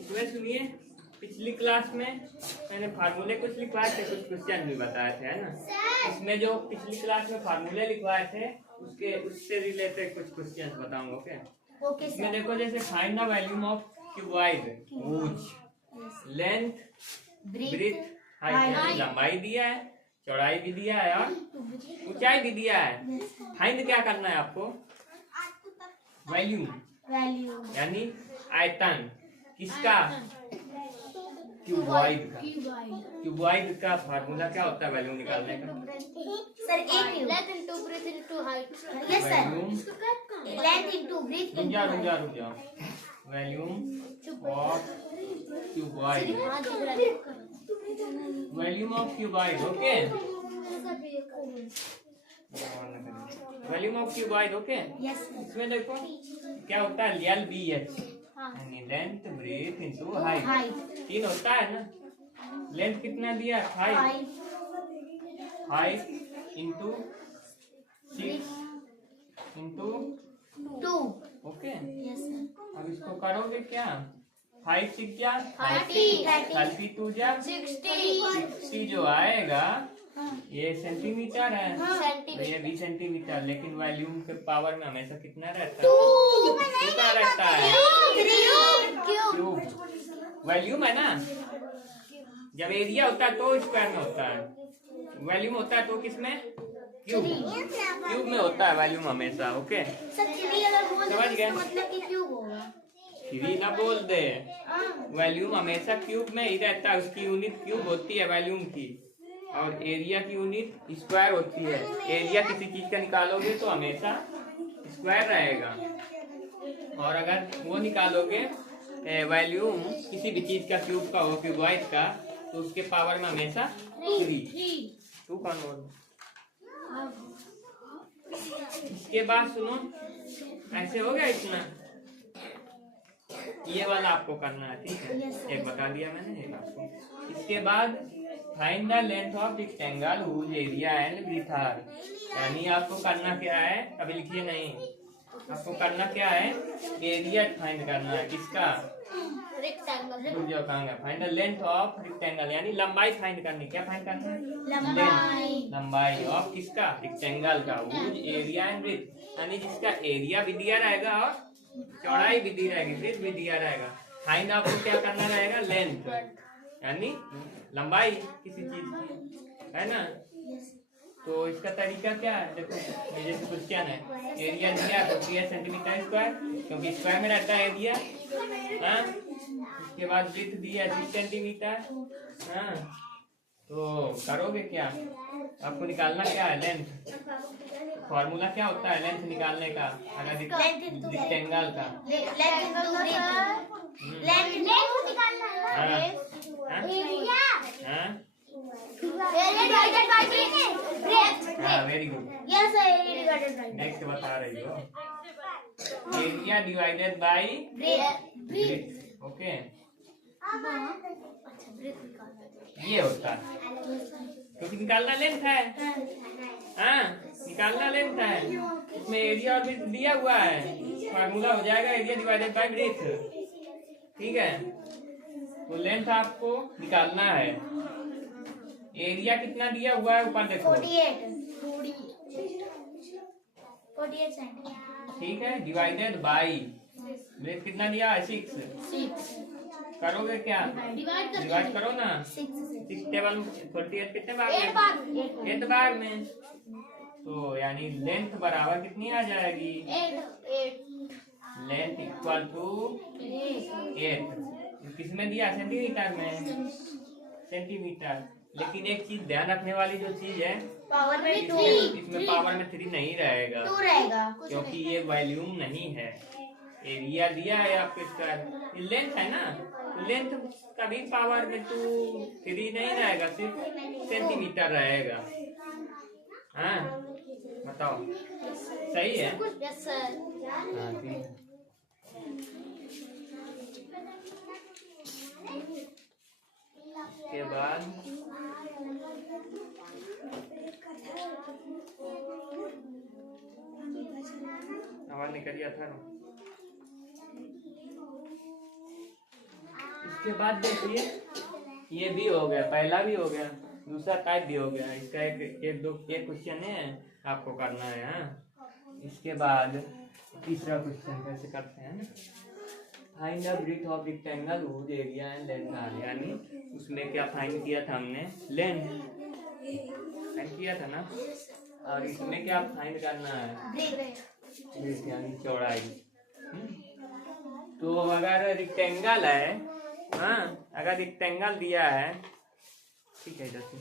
इसमें सुनिए, पिछली क्लास में मैंने फार्मूले कुछ लिखवाए थे, कुछ क्वेश्चन भी बताए थे, है ना। इसमें जो पिछली क्लास में फार्मूले लिखवाए थे उससे रिलेटेड कुछ क्वेश्चन बताऊंगा। ओके इसमें देखो, जैसे find the volume of cuboid which length breadth height, लंबाई दिया है, चौड़ाई भी दिया है और ऊंचाई भी दिया है। फाइंड क्या करना है आपको? वॉल्यूम यानी आयतन किसका? क्यूबॉइड का। क्यूबॉइड का फार्मूला क्या होता है वॉल्यूम निकालने का? Sir length into breadth into height. Yes sir, length into breadth. रुक जाओ। Volume of cuboid, volume of cuboid. Okay, volume of cuboid. Okay, इसमें देखो क्या होता है, LBH यानी लेंथ ब्रेथ इनटू हाइट। 3 होता है ना। लेंथ कितना दिया? 5 इंटू 6 इंटू 2। ओके, अब इसको करोगे क्या? 5 6 क्या? 32 जा 60 जो आएगा ये सेंटीमीटर है, तो ये भी सेंटीमीटर। लेकिन वॉल्यूम के पावर में हमेशा कितना रहता है? 2 का रहता है। क्यूब वॉल्यूम है ना। जब एरिया होता है तो स्क्वायर में होता है, वॉल्यूम होता है तो किसमें? क्यूब में होता है वॉल्यूम हमेशा। ओके, समझ गए? थ्री ना बोल दे, वॉल्यूम हमेशा क्यूब में ही रहता है। उसकी यूनिट क्यूब होती है वॉल्यूम की, और एरिया की यूनिट स्क्वायर होती है। एरिया किसी चीज का निकालोगे तो हमेशा स्क्वायर रहेगा, और अगर वो निकालोगे वॉल्यूम किसी भी चीज का क्यूब का हो, क्यूबॉइड का, तो उसके पावर में हमेशा 3। तू कौन बोल? इसके बाद सुनो, ऐसे हो गया इतना। ये वाला आपको करना है, ठीक है? एक बता दिया मैंने, एक आपको। इसके बाद find the length of rectangle whose area and breadth are, यानी आपको करना क्या है? अभी लिखिए नहीं, आपको करना क्या है? एरिया फाइंड करना है। किसका? Rectangle. Find the length of rectangle, यानी लंबाई फाइंड करनी। क्या फाइंड करना है? लंबाई ऑफ किसका? रेक्टेंगल का। हुज एरिया एंड ब्रेथ, यानी जिसका एरिया भी दिया रहेगा और चौड़ाई भी दी रहेगी, ब्रेथ भी दिया रहेगा। फाइंड आपको क्या करना रहेगा? लेंथ यानी लंबाई किसी चीज की, है ना। तो इसका तरीका क्या है? देखो, ये जैसे क्वेश्चन है, एरिया दिया तो 3 सेंटीमीटर स्क्वायर, क्योंकि स्क्वायर में रहता है एरिया। हाँ, उसके बाद ब्रेथ दिया 6 सेंटीमीटर। हाँ, तो करोगे क्या? आपको निकालना क्या है? लेंथ। फॉर्मूला क्या होता है लेंथ निकालने का? अगर रेक्टेंगल का वेरी गुड। नेक्स्ट बता रही हो, area divided by breath. Okay, ये होता है, क्योंकि निकालना लेंथ है। हाँ, निकालना लेंथ है, इसमें एरिया और ब्रेथ दिया हुआ है, फार्मूला हो जाएगा एरिया डिवाइडेड बाय ब्रेथ। ठीक है, तो लेंथ आपको निकालना है। एरिया कितना दिया हुआ है ऊपर देखो, 48 सेंटीमीटर। ठीक है, डिवाइडेड बाय ब्रेथ कितना दिया है? 6। करोगे क्या? डिवाइड करो ना। 6 टेबल 48 कितने भाग में? 8 भाग में। तो यानी लेंथ बराबर कितनी आ जाएगी? 8। Length equal to 8। किसमें दिया? सेंटीमीटर में। सेंटीमीटर। लेकिन एक चीज ध्यान रखने वाली जो चीज है, पावर में इसमें पावर में 3 नहीं रहेगा, 2 रहेगा, क्योंकि ये वॉल्यूम नहीं है। एरिया दिया है आपके स्क्वायर, लेंथ है ना, लेंथ कभी पावर में 2 3 नहीं रहेगा, सिर्फ सेंटीमीटर रहेगा। हाँ, बताओ सही है? Yes sir. हाँ, ठीक है। के बाद आवाज निकलिया था ना। उसके बाद देखिए ये भी हो गया, पहला भी हो गया, दूसरा टाइप भी हो गया। इसका एक क्वेश्चन है आपको करना है। हाँ, इसके बाद तीसरा क्वेश्चन कैसे करते हैं, find the breadth of rectangle whose area and length are, यानी उसमें क्या फाइंड किया था हमने, लेंथ फाइंड किया था ना, और इसमें क्या फाइंड करना है, ब्रेथ यानी चौड़ाई। तो अगर रेक्टेंगल है, हाँ अगर रेक्टेंगल दिया है, ठीक है इधर से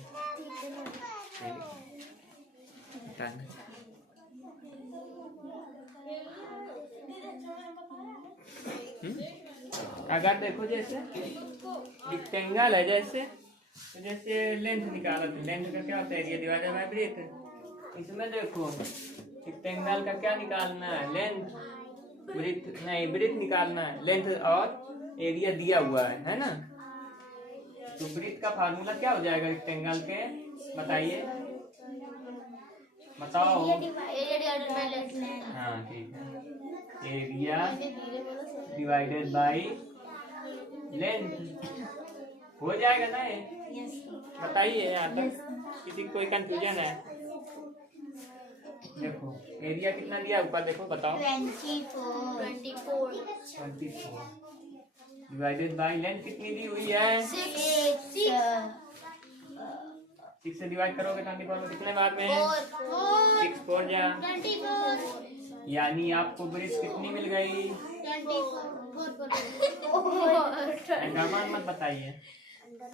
अगर देखो जैसे रेक्टेंगल है, जैसे लेंथ निकाला, तो लेंथ का क्या होता है, एरिया डिवाइडेड बाय ब्रेथ। इसमें देखो रेक्टेंगल का क्या निकालना है, लेंथ, ब्रेथ नहीं, ब्रेथ निकालना है, लेंथ और एरिया दिया हुआ है ना। तो ब्रेथ का फार्मूला क्या हो जाएगा रेक्टेंगल के, बताइए, बताओ। हाँ ठीक है, एरिया डिवाइडेड बाय लेंथ हो जाएगा ना ये, बताइए यहाँ तक किसी कोई कंफ्यूजन है। देखो एरिया कितना दिया ऊपर, देखो बताओ, 24 डिवाइडेड बाय लेंथ कितनी दी हुई है, 6 से डिवाइड करोगे 24 में कितने बार में, 6 4 जा 24, यानी आपको ब्रेथ कितनी मिल गई, 24 मत बताइए,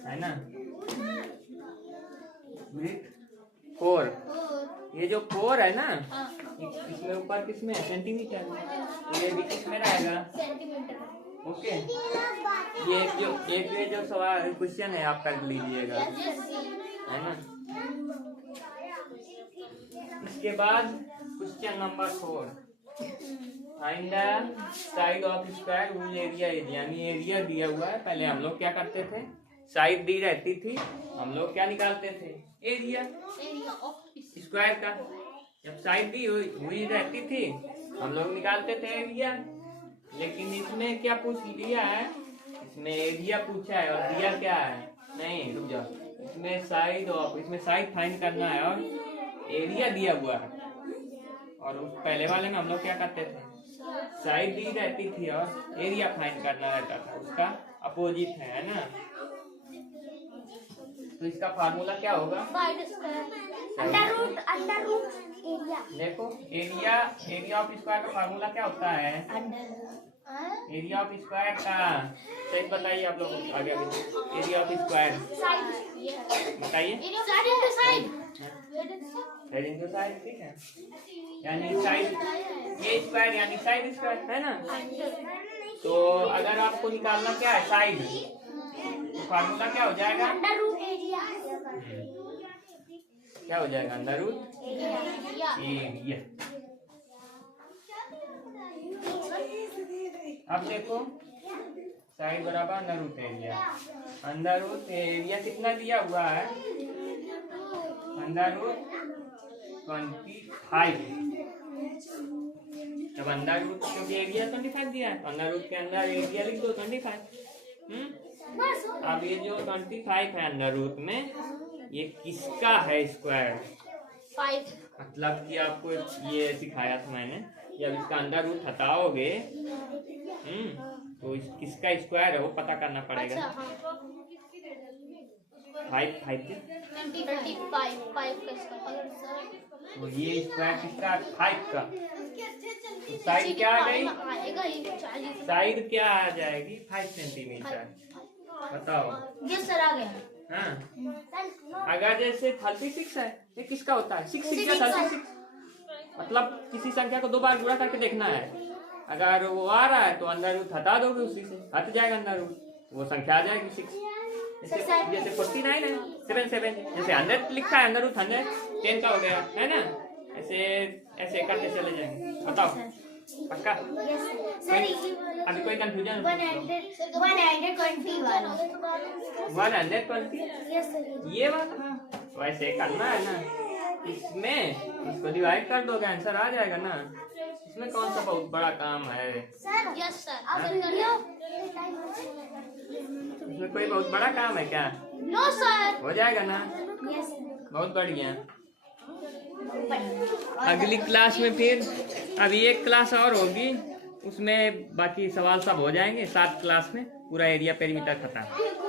है ना, ब्रेथ 4, ये जो 4 है ना, इसमें ऊपर किसमें सेंटीमीटर, ये भी किसमें रहेगा, सेंटीमीटर। ओके। ये जो सवाल क्वेश्चन है आप कर लीजिएगा, है ना। इसके बाद question number 4, find the side of square whose area is, यानी एरिया दिया हुआ है। पहले हम लोग क्या करते थे, साइड दी रहती थी, हम लोग क्या निकालते थे, एरिया स्क्वायर का। जब साइड दी हुई रहती थी हम लोग निकालते थे एरिया, लेकिन इसमें क्या पूछ लिया है, इसमें एरिया पूछा है और दिया क्या है, नहीं रुक जाओ, इसमें साइड ऑफ, इसमें साइड फाइंड करना है और एरिया दिया हुआ है। और उस पहले वाले में हम लोग क्या करते थे, साइड दी रहती थी और एरिया फाइंड करना रहता था, उसका अपोजिट है ना। तो इसका फार्मूला क्या होगा, अंडर रूट एरिया। देखो एरिया ऑफ स्क्वायर का फार्मूला क्या होता है, एरिया ऑफ स्क्वायर का सही बताइए आप लोग आगे, एरिया ऑफ स्क्वायर बताइए, हेड इनटू साइड, ठीक है, यानी साइड ये स्क्वायर यानी साइड स्क्वायर, है ना। तो अगर आपको निकालना क्या है साइड, तो फार्मूला क्या हो जाएगा, अंडर रूट एरिया। क्या हो जाएगा, अंडर रूट एरिया। अब देखो साइड बराबर under root area, under root area कितना दिया हुआ है, अंडर रूट 25। जब अंडर रूट क्योंकि एरिया 25 दिया है, अंडर रूट के अंदर एरिया लिख दो 25। अब ये जो 25 है अंडर रूट में, ये किसका है स्क्वायर, 5। मतलब कि आपको ये सिखाया था मैंने, जब इसका अंडर रूट हटाओगे तो किसका स्क्वायर है वो पता करना पड़ेगा। 5 तो ये स्क्वायर किसका, 5 का, तो साइड क्या आ गई, साइड क्या आ जाएगी 5 सेंटीमीटर, बताओ। यस सर, आ गया। हाँ, अगर जैसे 36 है, ये किसका होता है, 6 6 36, मतलब किसी संख्या को 2 बार गुणा करके देखना है। अगर वो आ रहा है तो अंदर रूट हटा दोगे, उसी से हट जाएगा अंदर रूट, वो संख्या आ जाएगी 6। जैसे 49 है, 77, जैसे 100 लिखा है अंदर रूट 100, 10 का हो गया, है ना। ऐसे करके चले जाएंगे, बताओ पक्का। अभी कोई कंफ्यूजन, 120 ये वाला वैसे करना है ना, इसमें इसको डिवाइड कर दोगे आंसर आ जाएगा ना, इसमें कौन सा बहुत बड़ा काम है? सर यस सर इसमें कोई बहुत बड़ा काम है क्या? नो सर हो जाएगा ना? यस बहुत बढ़िया। अगली क्लास में फिर अभी एक क्लास और होगी, उसमें बाकी सवाल सब हो जाएंगे। 7 क्लास में पूरा एरिया पेरीमीटर खत्म।